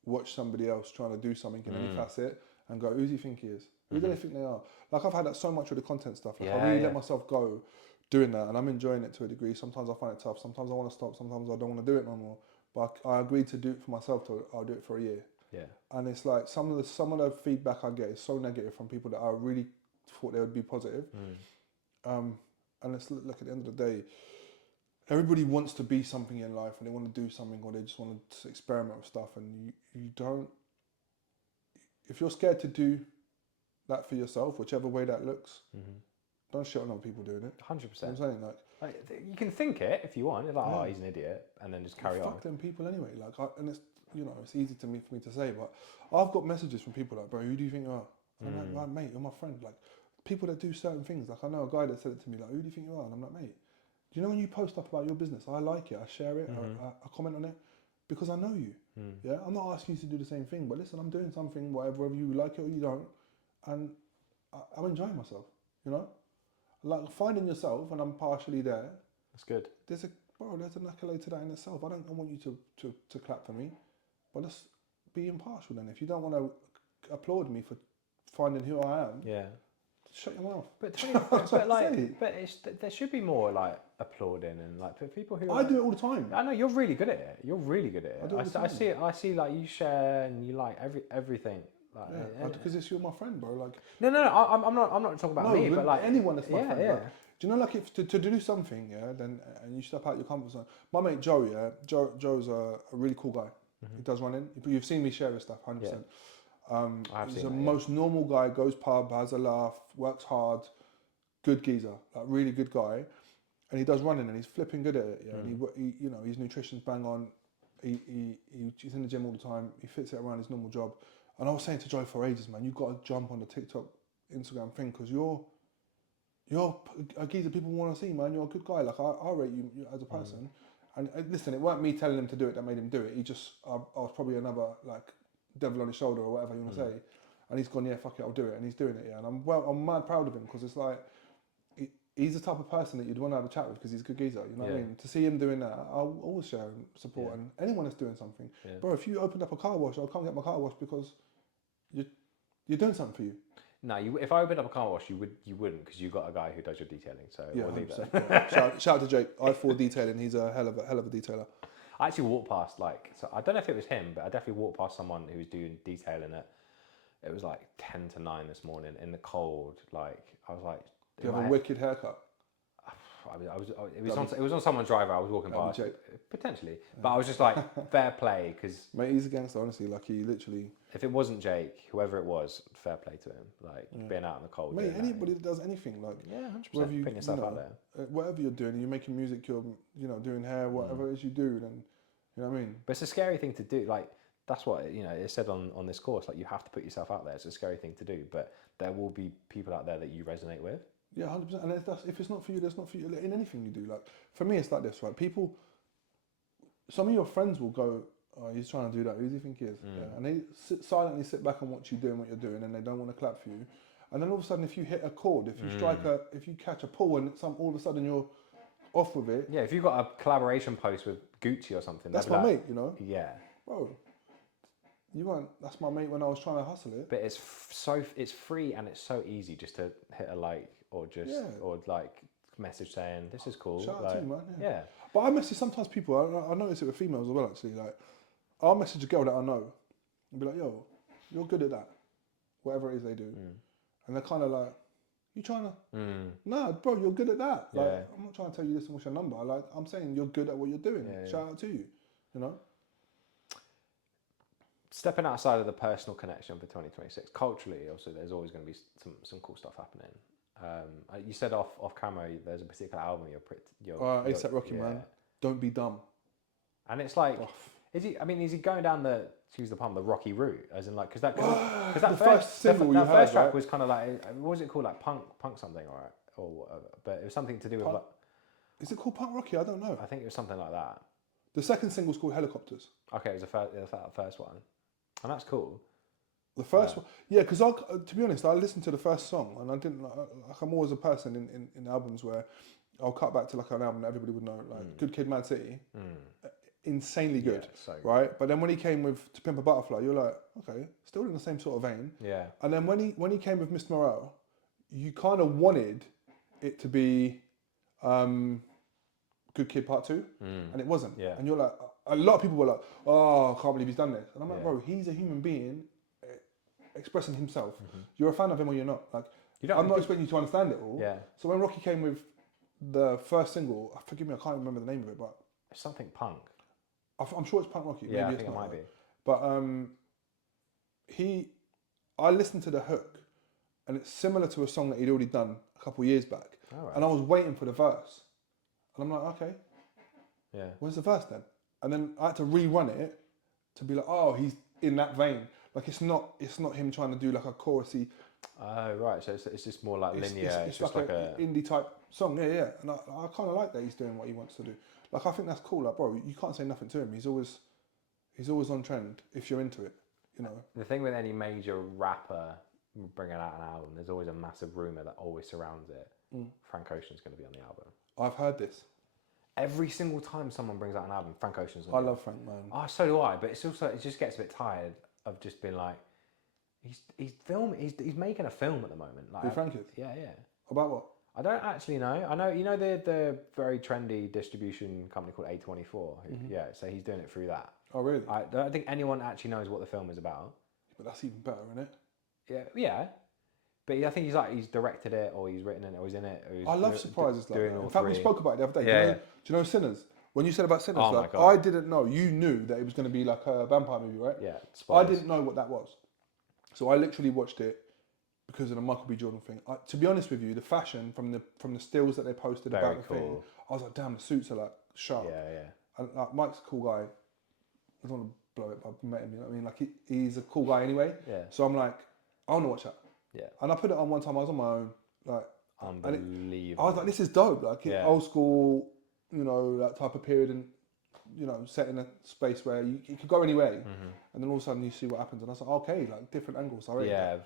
watch somebody else trying to do something in any facet and go, who do you think he is? Who do they think they are? Like I've had that so much with the content stuff. Like I really let myself go doing that, and I'm enjoying it to a degree. Sometimes I find it tough. Sometimes I want to stop. Sometimes I don't want to do it no more. But I agreed to do it for myself. I'll do it for a year. Yeah. And it's like some of the feedback I get is so negative from people that I really thought they would be positive. And it's like at the end of the day, everybody wants to be something in life and they want to do something, or they just want to experiment with stuff. And you don't. If you're scared to do that for yourself, whichever way that looks, don't shit on other people doing it. 100%. You know what I'm saying? Like, you can think it if you want. You're like, oh, he's an idiot, and then just carry on. Fuck them people anyway. Like, and it's it's easy for me to say, but I've got messages from people like, bro, who do you think you are? And I'm like, mate, you're my friend. Like, people that do certain things. Like, I know a guy that said it to me, like, who do you think you are? And I'm like, mate, do you know when you post stuff about your business, I like it, I share it, I comment on it because I know you. Yeah, I'm not asking you to do the same thing, but listen, I'm doing something, whether you like it or you don't, and I'm enjoying myself. You know, like finding yourself, and I'm partially there. That's good. There's an accolade to that in itself. I want you to clap for me, but let's be impartial then. If you don't want to applaud me for finding who I am, shut your mouth. But there should be more like applauding and like for people who. I do it all the time. I know you're really good at it. You're really good at it. I see like you share and you like everything. Like, because you're my friend, bro. Like no. I'm not talking about me, but like anyone that's my friend. Yeah. Like, do you know, like if to do something, then and you step out your comfort zone. My mate Joe, Joe's a really cool guy. He does running. You've seen me share his stuff, 100%. He's the most normal guy. Goes pub, has a laugh, works hard, good geezer, like really good guy. And he does running, and he's flipping good at it. Yeah, and he his nutrition's bang on. He's in the gym all the time. He fits it around his normal job. And I was saying to Joe for ages, man, you've got to jump on the TikTok, Instagram thing because you're a geezer people want to see, man. You're a good guy. Like I rate you as a person. And listen, it weren't me telling him to do it that made him do it. I was probably another like devil on his shoulder or whatever you want to say. And he's gone, yeah, fuck it, I'll do it. And he's doing it, yeah. And I'm mad proud of him because it's like he's the type of person that you'd want to have a chat with because he's a good geezer. You know what I mean? To see him doing that, I'll always share and support. And anyone that's doing something, bro. If you opened up a car wash, I'll come get my car washed because you're doing something for you. No, if I opened up a car wash, you wouldn't because you got a guy who does your detailing. So yeah, we'll leave it. Shout out to Jake. I4 Detailing. He's a hell of a detailer. I actually walked past so I don't know if it was him, but I definitely walked past someone who was doing detailing it. It was like 10 to 9 this morning in the cold. Like I was like, do you have a wicked haircut? It was on someone's driver. I was walking by, potentially, but I was just like, fair play, because mate, he's a gangster. Honestly, like he literally. If it wasn't Jake, whoever it was, fair play to him. Like being out in the cold. Mate, anybody that does anything, like 100%. Putting yourself out there. Whatever you're doing, you're making music, you're doing hair, whatever it is you do, then you know what I mean. But it's a scary thing to do. Like that's what it said on this course. Like you have to put yourself out there. It's a scary thing to do, but there will be people out there that you resonate with. Yeah, 100%. And if it's not for you, that's not for you. In anything you do, like for me, it's like this, right? People, some of your friends will go, "Oh, he's trying to do that. Who do you think he is?" Yeah. And they silently sit back and watch you doing what you're doing, and they don't want to clap for you. And then all of a sudden, if you hit a chord, if you if you catch a pull, and all of a sudden you're off with it. Yeah, if you've got a collaboration post with Gucci or something, that's my mate, you know. Yeah, bro. You weren't. That's my mate when I was trying to hustle it. But it's it's free and it's so easy just to hit a like or just or like message saying this is cool. Shout out like, to you, man. Yeah. But I message sometimes people. I notice it with females as well. Actually, like I'll message a girl that I know and be like, "Yo, you're good at that, whatever it is they do," and they're kind of like, "You trying to? Nah, bro, you're good at that. Like, I'm not trying to tell you this and what's your number. Like, I'm saying you're good at what you're doing. Shout out to you. You know." Stepping outside of the personal connection for 2026, culturally, also, there's always going to be some cool stuff happening. You said off camera, there's a particular album you're A$AP Rocky, man. Don't be dumb. And it's like, is he going down the, excuse the pun, the Rocky route? As in like, because that first single that first track was kind of like, what was it called? Like punk something, or whatever. But it was something to do with like, is it called Punk Rocky? I don't know. I think it was something like that. The second single's called Helicopters. Okay, it was the first one. And that's cool. The first one, yeah, because to be honest, I listened to the first song and I didn't like. I'm always a person in albums where I'll cut back to like an album that everybody would know, like Good Kid, Mad City, insanely good, right? But then when he came with To Pimp a Butterfly, you're like, okay, still in the same sort of vein. Yeah. And then when he came with Mr. Morale, you kind of wanted it to be Good Kid Part 2, and it wasn't. Yeah. And you're like, a lot of people were like, oh, I can't believe he's done this. And I'm like, bro, he's a human being expressing himself. You're a fan of him or you're not. Like, I'm not expecting you to understand it all. Yeah. So when Rocky came with the first single, forgive me, I can't remember the name of it, but it's something punk. I'm sure it's Punk Rocky. Yeah, maybe I think it might be. But I listened to the hook, and it's similar to a song that he'd already done a couple of years back. All right. And I was waiting for the verse, and I'm like, okay, yeah, where's the verse then? And then I had to rerun it to be like, oh, he's in that vein. Like it's not him trying to do like a chorusy. Oh right, so it's just more like linear. It's just like a indie type song. Yeah. And I kind of like that he's doing what he wants to do. Like I think that's cool. Like bro, you can't say nothing to him. He's always on trend if you're into it. You know. The thing with any major rapper bringing out an album, there's always a massive rumor that always surrounds it. Frank Ocean's going to be on the album. I've heard this. Every single time someone brings out an album, Frank Ocean's. I love Frank, man. Oh, so do I. But it's also it just gets a bit tired of just being like, he's making a film at the moment. Like, Who Frank is? Yeah. About what? I don't actually know. I know you know the very trendy distribution company called A24. Yeah, so he's doing it through that. Oh really? I don't think anyone actually knows what the film is about. But that's even better, isn't it? Yeah. But I think he's directed it, or he's written it, or he's in it. Or he's I love surprises like that. In fact, we spoke about it the other day. Yeah, do you know Sinners? When you said about Sinners, my God. I didn't know. You knew that it was going to be like a vampire movie, right? Yeah. I didn't know what that was. So I literally watched it because of the Michael B. Jordan thing. To be honest with you, the fashion from the stills that they posted about the thing, I was like, damn, the suits are like sharp. Yeah. And like, Mike's a cool guy. I don't want to blow it, but I've met him. You know what I mean? Like he's a cool guy anyway. Yeah. So I'm like, I want to watch that. Yeah. And I put it on one time. I was on my own, like unbelievable. I was like, this is dope. Like old school, you know, that type of period, and you know, set in a space where you could go anywhere, and then all of a sudden you see what happens, and I was like, okay, like different angles. I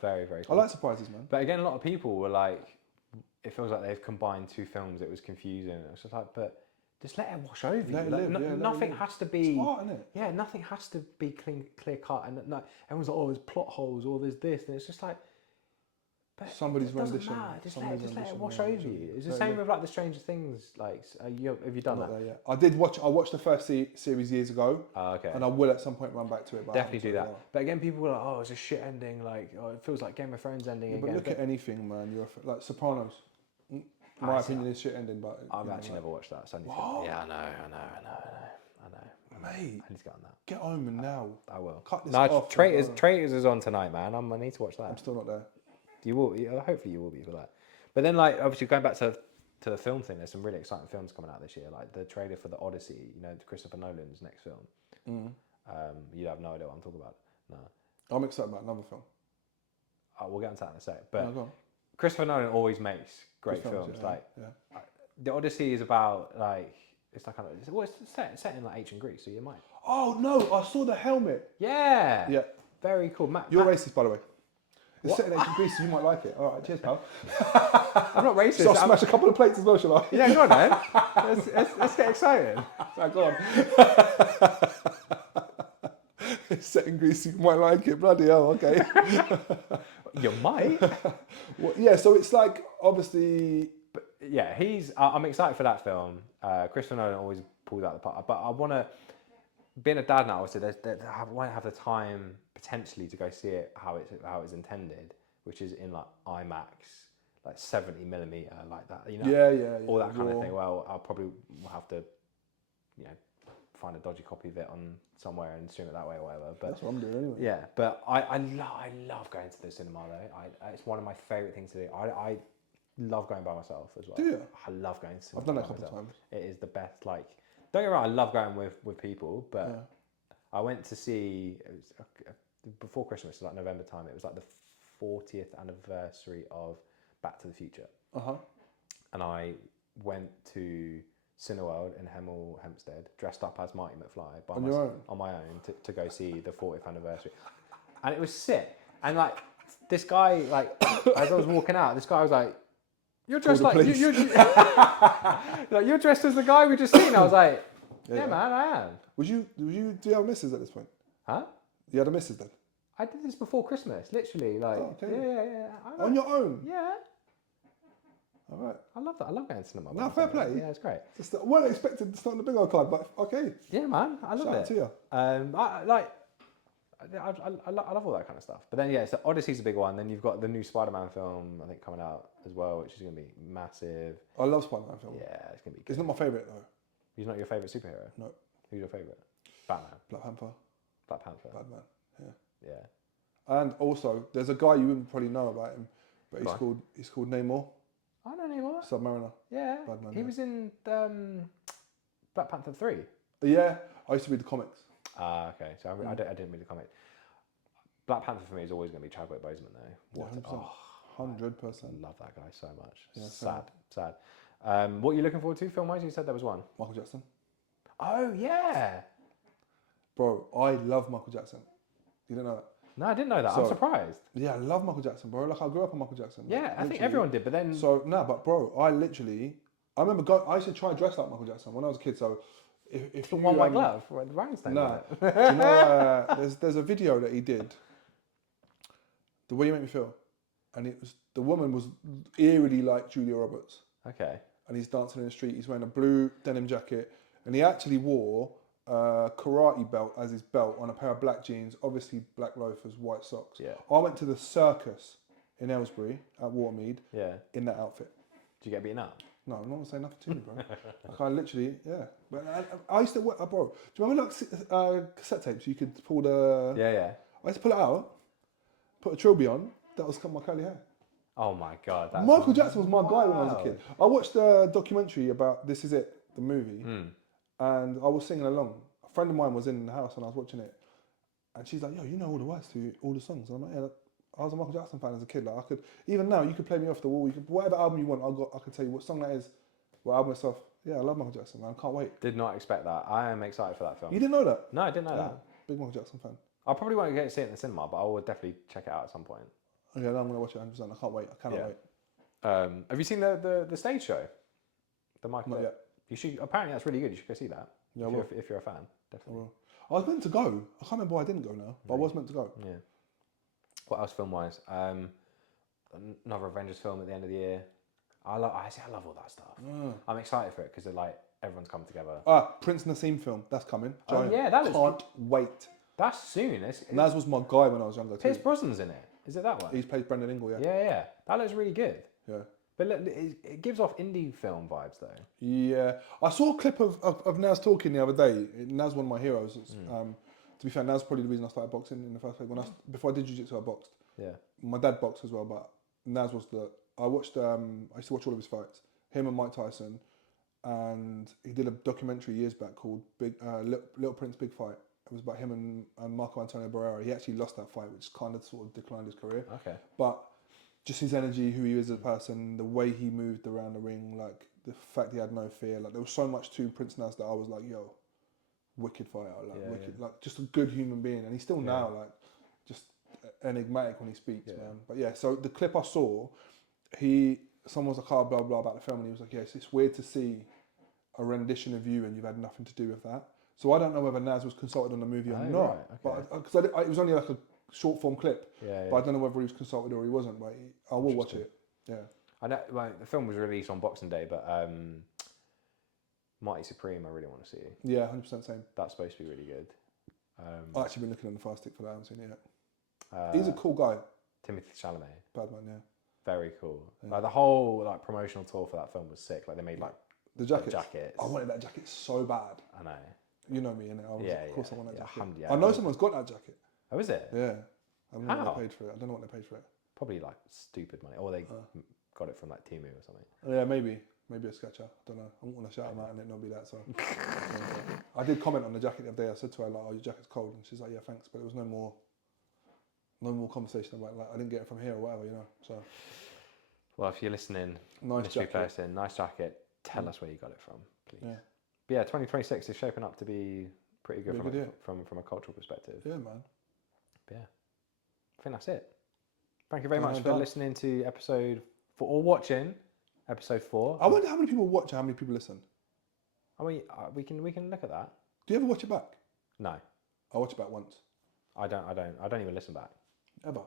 very, very cool. I like surprises, man. But again, a lot of people were like, it feels like they've combined two films. It was confusing. It was just like, but just let it wash over you. Nothing has to be smart, innit? Yeah, nothing has to be clear cut, and no, everyone's like, oh, there's plot holes, or there's this, and it's just like. But somebody's rendition. Just let it wash over you. It's the same with like the Stranger Things. Like, have you done that? Yeah. I watched the first series years ago. Okay. And I will at some point run back to it. But definitely do that. But again, people were like, "Oh, it's a shit ending." Like, oh, it feels like Game of Thrones ending again. But look at anything, man. You're like Sopranos. My opinion is shit ending, but I've actually never watched that. So yeah, I know. Mate, I need to get on that. Get home and now. I will. Cut this off. Traitors is on tonight, man. I need to watch that. I'm still not there. You will. Hopefully, you will be for that. But then, like, obviously, going back to the film thing, there's some really exciting films coming out this year. Like the trailer for the Odyssey. You know, Christopher Nolan's next film. You have no idea what I'm talking about. No. I'm excited about another film. We'll get into that in a sec. But Christopher Nolan always makes great films. The Odyssey is about like it's set in like ancient Greece, so you might. Oh no! I saw the helmet. Yeah. Very cool. You're racist, by the way. It's set in ancient Greece, so you might like it. All right, cheers, pal. I'm not racist. So I'll smash a couple of plates as well, shall I? Yeah, go on then. Let's get excited. Right, go on. It's set in Greece, you might like it. Bloody hell, okay. You might. Well, yeah, so it's like, obviously... Yeah, I'm excited for that film. Christopher Nolan always pulls out the park. But I want to... Being a dad now, obviously, I won't have the time, potentially, to go see it how it's intended, which is in, like, IMAX, like 70mm, like that, you know? Yeah. All that kind of thing. Well, I'll probably have to, you know, find a dodgy copy of it on somewhere and stream it that way or whatever. But that's what I'm doing anyway. Yeah, but I love going to the cinema though. It's one of my favourite things to do. I love going by myself as well. Do you? I love going to cinema. I've done that a by couple of myself. times. It is the best. Like, don't get me wrong, I love going with people, but I went to see, it was before Christmas, like November time, it was like the 40th anniversary of Back to the Future. And I went to Cineworld in Hemel Hempstead, dressed up as Marty McFly on my own to go see the 40th anniversary, and it was sick. And like this guy, like as I was walking out, this guy was like, "You're dressed like you're like, you're dressed as the guy we just seen." I was like, "Yeah, man, I am." Do you have a missus at this point? Huh? You had a missus then? I did this before Christmas, literally. Like, yeah. On your own? Yeah. All right. I love that. I love going to cinema. No, fair play. Yeah, it's great. I wasn't expected it's not on the big old card, but okay. Yeah, man, I love Shout it. out to you. I love all that kind of stuff. But then, so Odyssey's a big one. Then you've got the new Spider-Man film, I think, coming out as well, which is going to be massive. I love Spider-Man films. Yeah, it's going to be good. It's not my favourite, though. He's not your favourite superhero? No. Who's your favourite? Batman. Black Panther. Batman, yeah. And also, there's a guy you wouldn't probably know about him, but he's called Namor. I know Namor. Submariner. Yeah. Badman, he was in Black Panther 3. Yeah, I used to read the comics. Okay. So I didn't read the comic. Black Panther for me is always going to be Chadwick Boseman though. 100%. I love that guy so much. Yeah, sad. What are you looking forward to film-wise? You said there was one. Michael Jackson. Oh, yeah. Bro, I love Michael Jackson. You didn't know that? No, I didn't know that. I'm surprised. Yeah, I love Michael Jackson, bro. Like, I grew up on Michael Jackson. Yeah, I think everyone did, but then... So, but bro, I remember I used to try and dress like Michael Jackson when I was a kid, so if you... One White Glove? The rhinestone? Nah. Do you know, there's a video that he did, The Way You Make Me Feel, and the woman was eerily like Julia Roberts. Okay. And he's dancing in the street, he's wearing a blue denim jacket, and he actually wore a karate belt as his belt on a pair of black jeans, obviously black loafers, white socks. Yeah. I went to the circus in Aylesbury at Watermead in that outfit. Did you get beaten up? No, I'm not going to say nothing to you, bro. Like, I literally, But I used to, bro, do you remember like cassette tapes? You could pull the... Yeah. I used to pull it out, put a trilby on, that was my curly hair. Oh my God. Michael Jackson was my guy when I was a kid. I watched a documentary about This Is It, the movie, and I was singing along. A friend of mine was in the house and I was watching it, and she's like, "Yo, you know all the words to all the songs." And I'm like, "Yeah." I was a Michael Jackson fan as a kid. Like, I could, even now, you could play me off the wall. Whatever album you want, I could tell you what song that is, what album itself. Yeah, I love Michael Jackson, man. I can't wait. Did not expect that. I am excited for that film. You didn't know that? No, I didn't know that. Big Michael Jackson fan. I probably won't get to see it in the cinema, but I will definitely check it out at some point. Okay, now I'm going to watch it 100%. I can't wait. I cannot wait. Have you seen the stage show? The Michael? Not yet. You should. Apparently, that's really good. You should go see that. Yeah, if you're a fan, definitely. I was meant to go. I can't remember why I didn't go now, but I was meant to go. Yeah. What else film-wise? Another Avengers film at the end of the year. I love all that stuff. I'm excited for it because like everyone's coming together. Prince Nassim film that's coming. Oh yeah, that can't wait. That's soon. Naz was my guy when I was younger too. Pierce Brosnan's in it. Is it that one? He's played Brendan Ingle. Yeah. That looks really good. Yeah. But look, it gives off indie film vibes though. Yeah, I saw a clip of Naz talking the other day. Naz, one of my heroes. To be fair, Naz probably the reason I started boxing in the first place. Before I did jiu-jitsu, I boxed. Yeah. My dad boxed as well, but Naz was I used to watch all of his fights. Him and Mike Tyson, and he did a documentary years back called Little Prince Big Fight. It was about him and Marco Antonio Barrera. He actually lost that fight, which kind of sort of declined his career. Okay. But just his energy, who he is as a person, the way he moved around the ring, like the fact he had no fear. Like there was so much to Prince Naz that I was like, yo, wicked fighter, like just a good human being, and he's still now like just enigmatic when he speaks, man. But yeah, so the clip I saw, someone was like, oh, blah blah about the film, and he was like, yes, it's weird to see a rendition of you and you've had nothing to do with that. So I don't know whether Naz was consulted on the movie or not. Right, okay. But because it was only like a short form clip. Yeah, But I don't know whether he was consulted or he wasn't. But I will watch it. Yeah. I know. Like, the film was released on Boxing Day, but Mighty Supreme, I really want to see. Yeah, 100% same. That's supposed to be really good. I've actually been looking on the Fire Stick for that. I haven't seen it yet. He's a cool guy. Timothy Chalamet. Bad man, yeah. Very cool. Yeah. Like the whole like promotional tour for that film was sick. Like they made like the jackets. jackets. I wanted that jacket so bad. I know. You know me, innit? Of course I want that jacket. Yeah, I know someone's got that jacket. Oh, is it? Yeah. I don't know How? what they paid for it. I don't know what they paid for it. Probably like stupid money, or they got it from like Temu or something. Yeah, maybe a sketcher. I don't know. I won't want to shout them out and it not be that. So I did comment on the jacket the other day. I said to her like, "Oh, your jacket's cold," and she's like, "Yeah, thanks," but there was no more conversation about like I didn't get it from here or whatever, you know. So. Well, if you're listening, nice mystery jacket. person, nice jacket. Tell us where you got it from, please. Yeah. But yeah, 2026 is shaping up to be pretty good, from a cultural perspective. Yeah, man. But yeah, I think that's it. Thank you very much for listening to or watching episode 4. I wonder how many people watch and how many people listen. I mean, we can look at that. Do you ever watch it back? No, I watch it back once. I don't even listen back. Ever?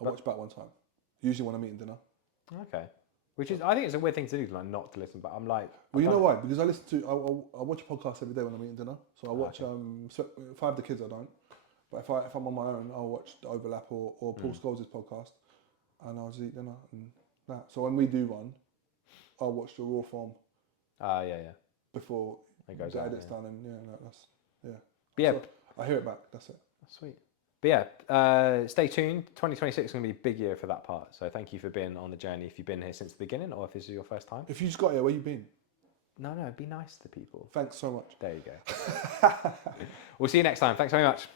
I watch back one time. Usually when I'm eating dinner. Okay. Which is, I think it's a weird thing to do, like not to listen back. I'm like... Well, you know why? Because I listen to... I watch a podcast every day when I'm eating dinner. So I watch... so if I have the kids, I don't. But if I'm on my own, I'll watch The Overlap or Paul Scholes' podcast. And I'll just eat dinner and that. So when we do one, I'll watch the raw form. Yeah. Before it goes the out, edit's done. And that's... Yeah. But yeah. So I hear it back. That's it. That's sweet. But yeah, stay tuned. 2026 is going to be a big year for that part. So thank you for being on the journey. If you've been here since the beginning, or if this is your first time. If you just got here, where you been? No, be nice to people. Thanks so much. There you go. We'll see you next time. Thanks very much.